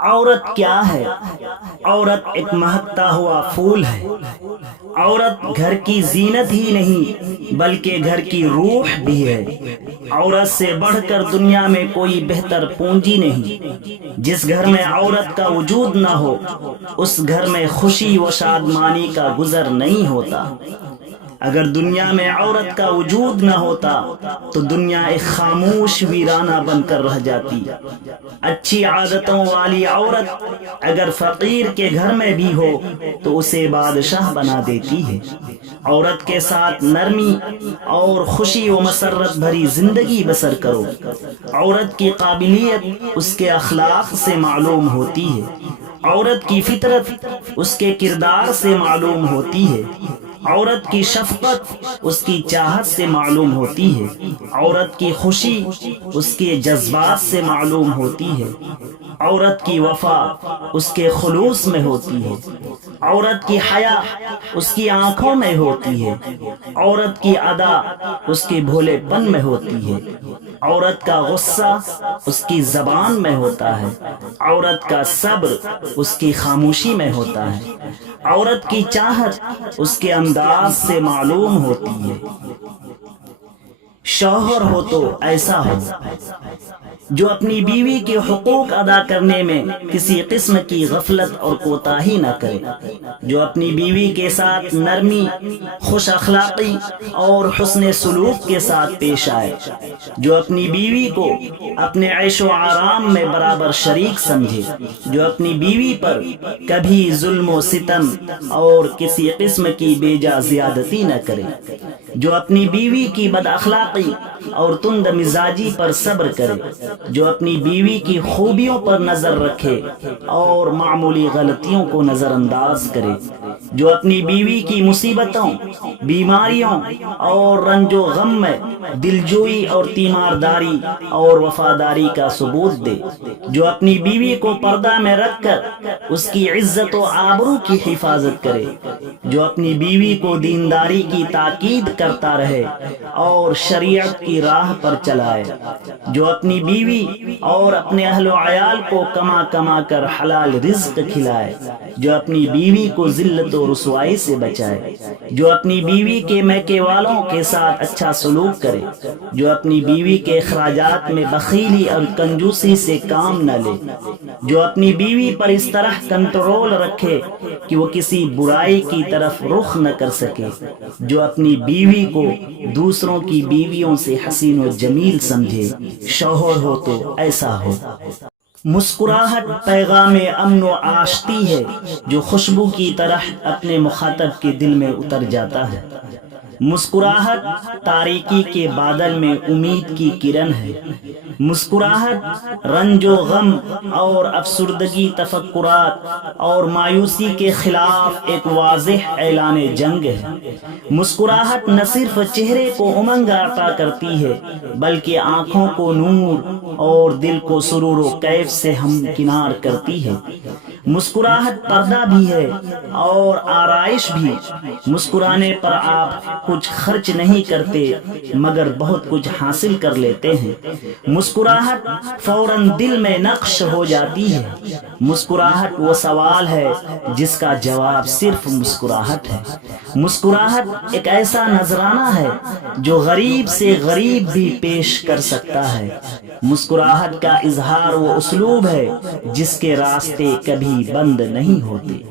عورت کیا ہے؟ عورت ایک مہکتا ہوا پھول ہے۔ عورت گھر کی زینت ہی نہیں بلکہ گھر کی روح بھی ہے۔ عورت سے بڑھ کر دنیا میں کوئی بہتر پونجی نہیں۔ جس گھر میں عورت کا وجود نہ ہو اس گھر میں خوشی و شادمانی کا گزر نہیں ہوتا۔ اگر دنیا میں عورت کا وجود نہ ہوتا تو دنیا ایک خاموش ویرانہ بن کر رہ جاتی۔ اچھی عادتوں والی عورت اگر فقیر کے گھر میں بھی ہو تو اسے بادشاہ بنا دیتی ہے۔ عورت کے ساتھ نرمی اور خوشی و مسرت بھری زندگی بسر کرو۔ عورت کی قابلیت اس کے اخلاق سے معلوم ہوتی ہے۔ عورت کی فطرت اس کے کردار سے معلوم ہوتی ہے۔ عورت کی شفقت اس کی چاہت سے معلوم ہوتی ہے۔ عورت کی خوشی اس کے جذبات سے معلوم ہوتی ہے۔ عورت کی وفا اس کے خلوص میں ہوتی ہے۔ عورت کی حیا اس کی آنکھوں میں ہوتی ہے۔ عورت کی ادا اس کے بھولے پن میں ہوتی ہے۔ عورت کا غصہ اس کی زبان میں ہوتا ہے۔ عورت کا صبر اس کی خاموشی میں ہوتا ہے۔ عورت کی چاہت اس کے انداز سے معلوم ہوتی ہے۔ شوہر ہو تو ایسا ہو جو اپنی بیوی کے حقوق ادا کرنے میں کسی قسم کی غفلت اور کوتاہی نہ کرے، جو اپنی بیوی کے ساتھ نرمی، خوش اخلاقی اور حسن سلوک کے ساتھ پیش آئے، جو اپنی بیوی کو اپنے عیش و آرام میں برابر شریک سمجھے، جو اپنی بیوی پر کبھی ظلم و ستم اور کسی قسم کی بے جا زیادتی نہ کرے، جو اپنی بیوی کی بد اخلاقی اور تند مزاجی پر صبر کرے، جو اپنی بیوی کی خوبیوں پر نظر رکھے اور معمولی غلطیوں کو نظر انداز کرے، جو اپنی بیوی کی مصیبتوں، بیماریوں اور رنج و غم میں دلجوئی اور تیمارداری اور وفاداری کا ثبوت دے، جو اپنی بیوی کو پردہ میں رکھ کر اس کی عزت و آبرو کی حفاظت کرے، جو اپنی بیوی کو دینداری کی تاکید کرتا رہے اور شریعت کی راہ پر چلائے، جو اپنی بیوی اور اپنے اہل و عیال کو کما کما کر حلال رزق کھلائے، جو اپنی بیوی کو ذلت و رسوائی سے بچائے، جو اپنی بیوی کے میکے والوں کے ساتھ اچھا سلوک کرے، جو اپنی بیوی کے اخراجات میں بخیلی اور کنجوسی سے کام نہ لے، جو اپنی بیوی پر اس طرح کنٹرول رکھے کہ وہ کسی برائی کی طرف رخ نہ کر سکے، جو اپنی بیوی کو دوسروں کی بیویوں سے حسین و جمیل سمجھے۔ شوہر ہو تو ایسا ہو۔ مسکراہٹ پیغام امن و آشتی ہے جو خوشبو کی طرح اپنے مخاطب کے دل میں اتر جاتا ہے۔ مسکراہٹ تاریکی کے بادل میں امید کی کرن ہے۔ مسکراہٹ رنج و غم اور افسردگی، تفکرات اور مایوسی کے خلاف ایک واضح اعلان جنگ ہے۔ مسکراہٹ نہ صرف چہرے کو امنگ عطا کرتی ہے بلکہ آنکھوں کو نور اور دل کو سرور و کیف سے ہمکنار کرتی ہے۔ مسکراہٹ پردہ بھی ہے اور آرائش بھی۔ مسکرانے پر آپ کچھ خرچ نہیں کرتے مگر بہت کچھ حاصل کر لیتے ہیں۔ مسکراہٹ فوراً دل میں نقش ہو جاتی ہے۔ مسکراہٹ وہ سوال ہے جس کا جواب صرف مسکراہٹ ہے۔ مسکراہٹ ایک ایسا نذرانہ ہے جو غریب سے غریب بھی پیش کر سکتا ہے۔ مسکراہٹ کا اظہار وہ اسلوب ہے جس کے راستے کبھی بند نہیں ہوتے۔